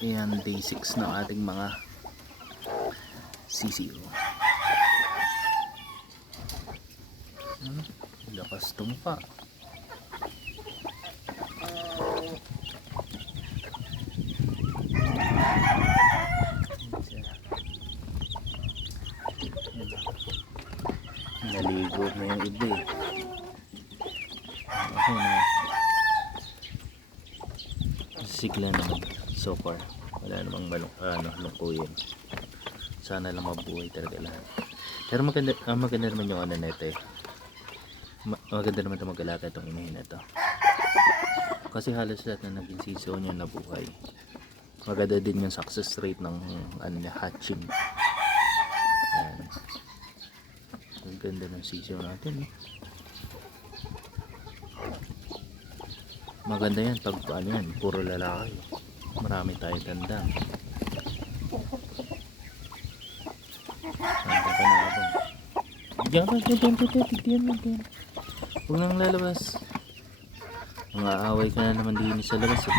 Ayan, day 6 ng ating mga CCO. Lakas tumpa. Naligo na yung iba eh. Okay na. Sigla naman so far. Wala namang lungkuyin. Sana lang mabuhay talaga lahat. Pero maganda naman yung ano nito eh. Maganda naman ito mag-alaga itong inahin na ito. Kasi halos lahat na naging siso niya nabuhay. Maganda din yung success rate ng hatching. Ayan. Ang ganda ng siso natin eh. Maganda yan pag yan, puro lalaki. Marami tayo tandang. Nandito ka na ako. Diyan ka. Huwag nang lalabas. Mga away ka na naman din sa labas eh.